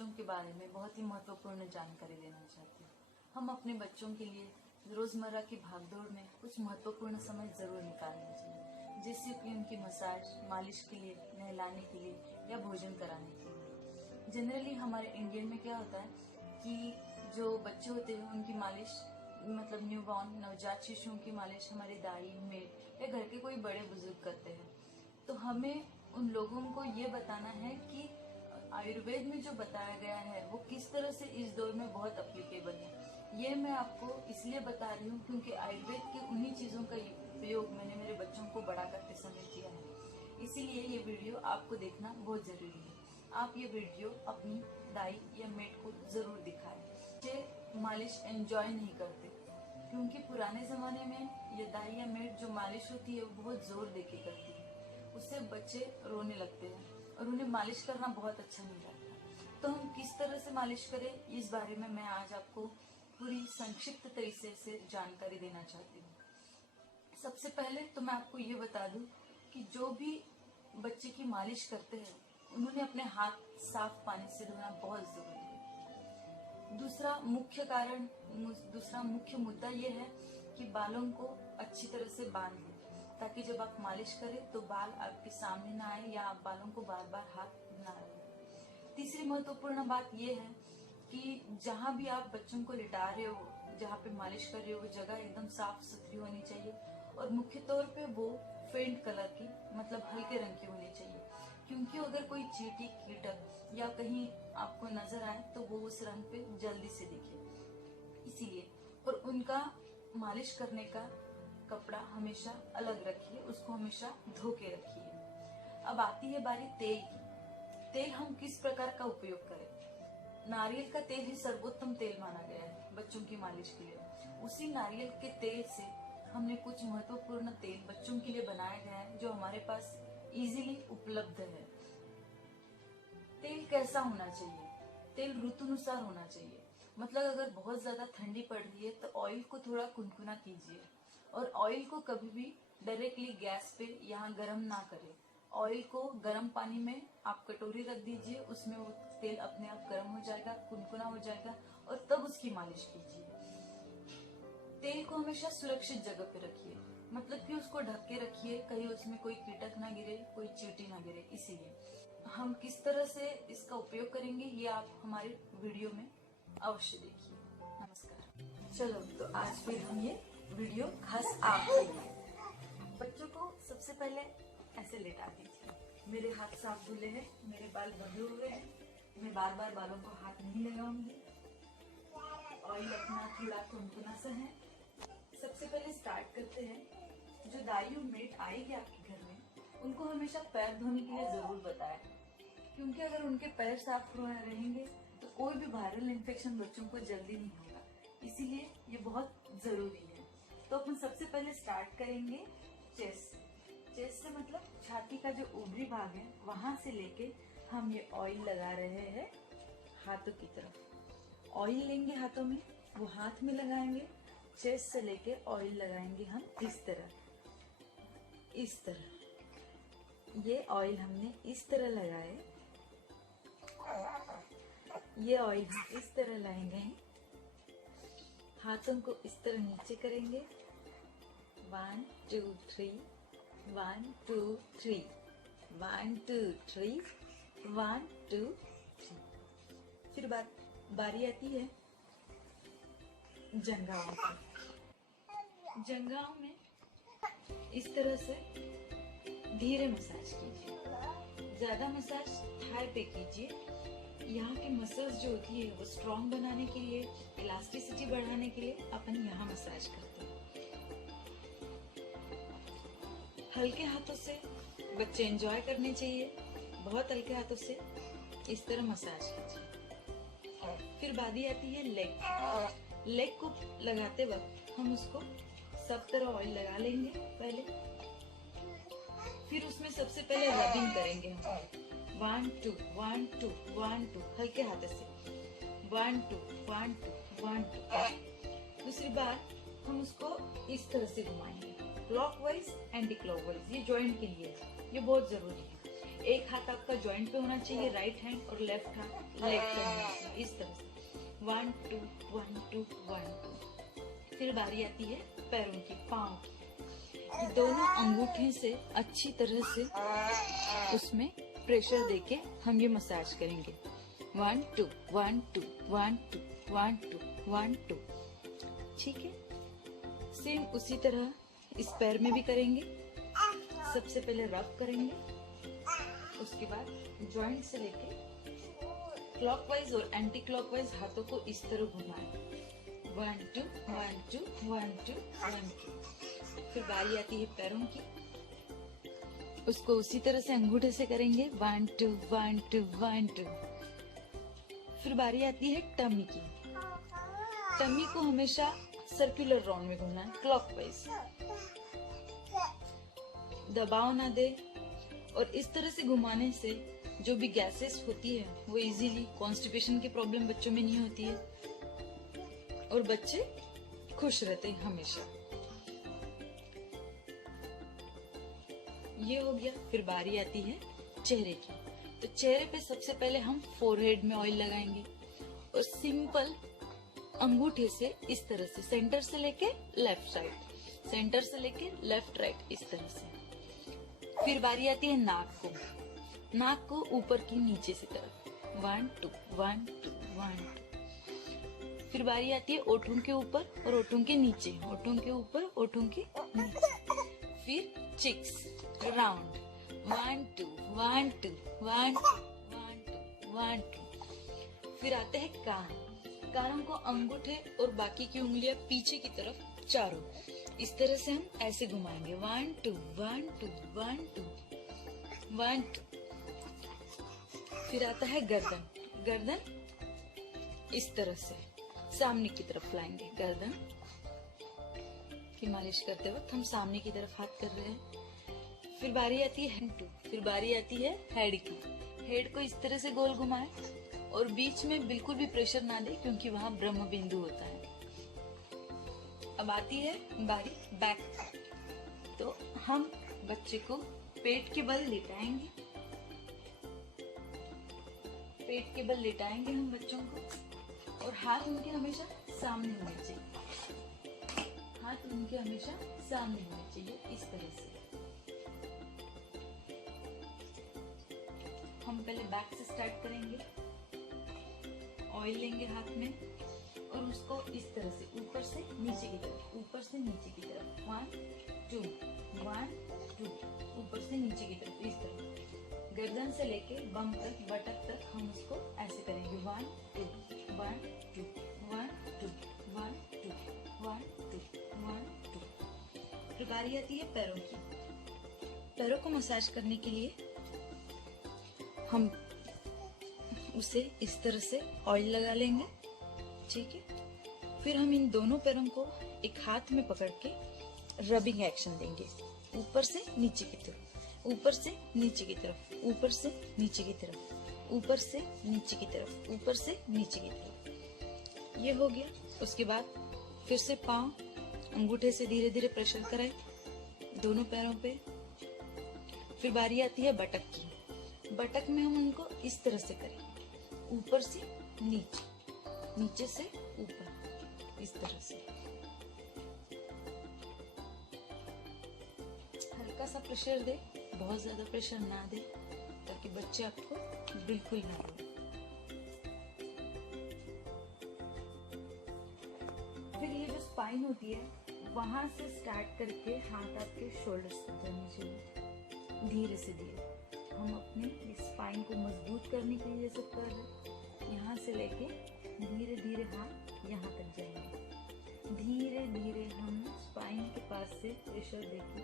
बच्चों के बारे में बहुत ही महत्वपूर्ण जानकारी देना चाहती हूँ। हम अपने बच्चों के लिए रोजमर्रा की भागदौड़ में कुछ महत्वपूर्ण समय जरूर निकालना चाहिए, जैसे कि उनकी मसाज, मालिश के लिए, नहलाने के लिए या भोजन कराने के लिए। जनरली हमारे इंडियन में क्या होता है कि जो बच्चे होते हैं उनकी मालिश, मतलब न्यूबॉर्न नवजात शिशुओं की मालिश हमारे दाई, मेड या घर के कोई बड़े बुजुर्ग करते हैं। तो हमें उन लोगों को ये बताना है कि आयुर्वेद में जो बताया गया है वो किस तरह से इस दौर में बहुत एप्लीकेबल है। ये मैं आपको इसलिए बता रही हूँ क्योंकि आयुर्वेद की उन्हीं चीजों का उपयोग मैंने मेरे बच्चों को बड़ा करते समय किया है। इसीलिए ये वीडियो आपको देखना बहुत जरूरी है। आप ये वीडियो अपनी दाई या मेड को जरूर दिखाएं। बच्चे मालिश एंजॉय नहीं करते क्योंकि पुराने जमाने में ये दाई या मेड जो मालिश होती है वो बहुत जोर देके करती है, उससे बच्चे रोने लगते हैं और उन्हें मालिश करना बहुत अच्छा नहीं लगता। तो हम किस तरह से मालिश करें, इस बारे में मैं आज आपको पूरी संक्षिप्त तरीके से जानकारी देना चाहती हूँ। सबसे पहले तो मैं आपको ये बता दूं कि जो भी बच्चे की मालिश करते हैं उन्होंने अपने हाथ साफ पानी से धोना बहुत जरूरी है। दूसरा मुख्य मुद्दा ये है कि बालों को अच्छी तरह से बांध दें ताकि जब आप मालिश करें तो बाल आपके सामने ना आए या आप बालों को बार बार हाथ ना लगाएं। तीसरी महत्वपूर्ण बात यह है कि जहां भी आप बच्चों को लिटा रहे हो, जहां पे मालिश कर रहे हो, वो जगह एकदम साफ सुथरी होनी चाहिए और मुख्य तौर पे वो फेंट कलर की, मतलब हल्के रंग की होनी चाहिए, क्योंकि अगर कोई चींटी, कीटक या कहीं आपको नजर आए तो वो उस रंग पे जल्दी से दिखे। इसीलिए और उनका मालिश करने का कपड़ा हमेशा अलग रखिए, उसको हमेशा धो के रखिए। अब आती है बारी तेल की। तेल हम किस प्रकार का उपयोग करें? नारियल का तेल ही सर्वोत्तम तेल माना गया है बच्चों की मालिश के लिए। उसी नारियल के तेल से हमने कुछ महत्वपूर्ण तेल बच्चों के लिए बनाया गया है जो हमारे पास इजीली उपलब्ध है। तेल कैसा होना चाहिए? तेल ऋतुनुसार होना चाहिए। मतलब अगर बहुत ज्यादा ठंडी पड़ रही है तो ऑयल को थोड़ा कुनकुना कीजिए और ऑयल को कभी भी डायरेक्टली गैस पे यहाँ गर्म ना करें। ऑयल को गर्म पानी में आप कटोरी रख दीजिए, उसमें वो तेल अपने आप गर्म हो जाएगा, कुनकुना हो जाएगा और तब उसकी मालिश कीजिए। तेल को हमेशा सुरक्षित जगह पे रखिए, मतलब कि उसको ढक के रखिए, कहीं उसमें कोई कीटक ना गिरे, कोई चींटी ना गिरे। इसीलिए हम किस तरह से इसका उपयोग करेंगे ये आप हमारे वीडियो में अवश्य देखिए। नमस्कार। चलो तो आज फिर हम ये वीडियो खास आपके लिए। बच्चों को सबसे पहले ऐसे लेटा दीजिए। मेरे हाथ साफ धुले हैं, मेरे बाल बंधे हुए हैं, मैं बार बार बालों को हाथ नहीं लगाऊंगी। ऑयल अपना थोड़ा कुनकुना सा है। सबसे पहले स्टार्ट करते हैं। जो दाई और मेड आएगी आपके घर में उनको हमेशा पैर धोने के लिए जरूर बताएं, क्योंकि अगर उनके पैर साफ रहेंगे तो कोई भी वायरल इन्फेक्शन बच्चों को जल्दी नहीं होगा। इसीलिए ये बहुत जरूरी है। तो अपन सबसे पहले स्टार्ट करेंगे चेस्ट। चेस्ट से मतलब छाती का जो ऊपरी भाग है वहां से लेके हम ये ऑयल लगा रहे हैं हाथों की तरफ। ऑयल लेंगे हाथों में, वो हाथ में लगाएंगे, चेस्ट से लेके ऑयल लगाएंगे हम इस तरह, इस तरह। ये ऑयल हमने इस तरह लगाए, ये ऑयल हम इस तरह लाएंगे, हाथों को इस तरह नीचे करेंगे। 1 2 3, 1 2 3, 1 2 3, 1 2 3। फिर बारी आती है जंघाओं की। जंघाओं में इस तरह से धीरे मसाज कीजिए, ज्यादा मसाज थाई पे कीजिए। यहाँ की मसल्स जो होती है वो स्ट्रॉन्ग बनाने के लिए, इलास्टिसिटी बढ़ाने के लिए अपन यहाँ मसाज करते हैं। हल्के हाथों से बच्चे एंजॉय करने चाहिए, बहुत हल्के हाथों से इस तरह मसाज कीजिए। फिर बारी आती है लेग। लेग को लगाते वक्त हम उसको सब तरह ऑयल लगा लेंगे पहले, फिर उसमें सबसे पहले रबिंग करेंगे हम। 1 2 1 2 1 2 हल्के हाथ से 1 2 1 2 1 2। दूसरी बार हम उसको इस तरह से घुमाएंगे, क्लॉकवाइज एंटी क्लॉकवाइज। ये जॉइंट के लिए है, ये बहुत जरूरी है। एक हाथ आपका जॉइंट पे होना चाहिए, राइट हैंड, और लेफ्ट हाथ लेग पे होना चाहिए, इस तरह से 1 2 1 2 1 2। फिर बारी आती है पैरों की, पाँव की। दोनों अंगूठे से अच्छी तरह से उसमें प्रेशर देके हम ये मसाज करेंगे। 1 2 1 2 1 2 1 2 1 2। ठीक है, सेम उसी तरह इस पैर में भी करेंगे। सबसे पहले रब करेंगे, उसके बाद जॉइंट से लेके क्लॉकवाइज और एंटी क्लॉकवाइज हाथों को इस तरह घुमाएं। 1 2 1 2 1 2 1 2। फिर बारी आती है पैरों की, उसको उसी तरह से अंगूठे से करेंगे। 1 2 1 2 1 2। फिर बारी आती है टमी की। टमी को हमेशा सर्कुलर राउंड में घुमाना है, क्लॉकवाइज। दबाव ना दे, और इस तरह से घुमाने से जो भी गैसेस होती है वो इजीली, कॉन्स्टिपेशन की प्रॉब्लम बच्चों में नहीं होती है और बच्चे खुश रहते हैं हमेशा। ये हो गया। फिर बारी आती है चेहरे की। तो चेहरे पे सबसे पहले हम फोरहेड में ऑयल लगाएंगे और सिंपल अंगूठे से इस तरह से सेंटर से लेके लेफ्ट साइड, सेंटर से लेके लेफ्ट राइट, इस तरह से। फिर बारी आती है नाक को। नाक को ऊपर की नीचे की तरफ 1 2 1 2 1 2। फिर बारी आती है ओठों के ऊपर और ओठों के नीचे, ओठों के ऊपर ओठों के नीचे। फिर चिक्स राउंड 1 2 1 2 1 1 2 1 2। फिर आते हैं कान। कानों को अंगूठे और बाकी की उंगलियां पीछे की तरफ चारों, इस तरह से हम ऐसे घुमाएंगे। 1 2 1 2 1 2 1 2। फिर आता है गर्दन। गर्दन इस तरह से सामने की तरफ लाएंगे। गर्दन की मालिश करते वक्त हम सामने की तरफ हाथ कर रहे हैं। फिर बारी आती है हैंड टू। फिर बारी आती है हेड की। हेड को इस तरह से गोल घुमाएं और बीच में बिल्कुल भी प्रेशर ना दे, क्योंकि वहां ब्रह्म बिंदु होता है। अब आती है बारी बैक। तो हम बच्चे को पेट के बल लेटाएंगे, पेट के बल लेटाएंगे हम बच्चों को, और हाथ उनके हमेशा सामने होने चाहिए। हाथ उनके हमेशा सामने होने चाहिए, इस तरह से। हम पहले बैक से स्टार्ट करेंगे। ऑयल लेंगे हाथ में और उसको इस तरह से ऊपर से नीचे की तरफ, ऊपर से नीचे की तरफ 1 2 1 2, ऊपर से नीचे की तरफ, इस तरह। गर्दन से लेके बम तक, बटक तक हम उसको ऐसे करेंगे। 1 2 1 2 1 2 1 2 1 2 1 2। फिर बारी आती है पैरों की। पैरों को मसाज करने के लिए हम उसे इस तरह से ऑयल लगा लेंगे। ठीक है, फिर हम इन दोनों पैरों को एक हाथ में पकड़ के रबिंग एक्शन देंगे, ऊपर से नीचे की तरफ, ऊपर से नीचे की तरफ, ऊपर से नीचे की तरफ, ऊपर से नीचे की तरफ, ऊपर से नीचे की तरफ। ये हो गया। उसके बाद फिर से पाँव अंगूठे से धीरे धीरे प्रेशर कराए दोनों पैरों पे। फिर बारी आती है बटक की। बटक में हम उनको इस तरह से करें, ऊपर से नीचे, नीचे से ऊपर, इस तरह से। हल्का सा प्रेशर दे, बहुत ज्यादा प्रेशर ना दे, ताकि बच्चे आपको बिल्कुल ना रोए। फिर ये जो स्पाइन होती है, वहां से स्टार्ट करके हाथ आपके शोल्डर्स तक जाने चाहिए, धीरे से धीरे। हम अपने इस स्पाइन को मजबूत करने के लिए सब कर रहे हैं। यहाँ से लेके धीरे धीरे हाथ यहाँ तक जाएंगे। धीरे धीरे हम स्पाइन के पास से प्रेशर देके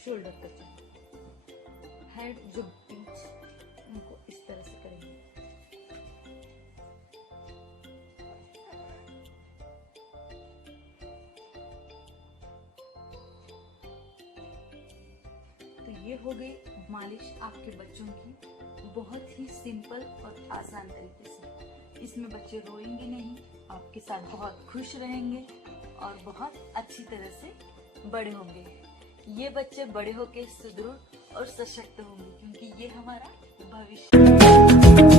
शोल्डर तक जाएंगे। हेड जो बीच, उनको इस तरह से करेंगे। तो ये हो गई मालिश आपके बच्चों की, बहुत ही सिंपल और आसान तरीके से। इसमें बच्चे रोएंगे नहीं, आपके साथ बहुत खुश रहेंगे और बहुत अच्छी तरह से बड़े होंगे। ये बच्चे बड़े होके सुदृढ़ और सशक्त होंगे, क्योंकि ये हमारा भविष्य है।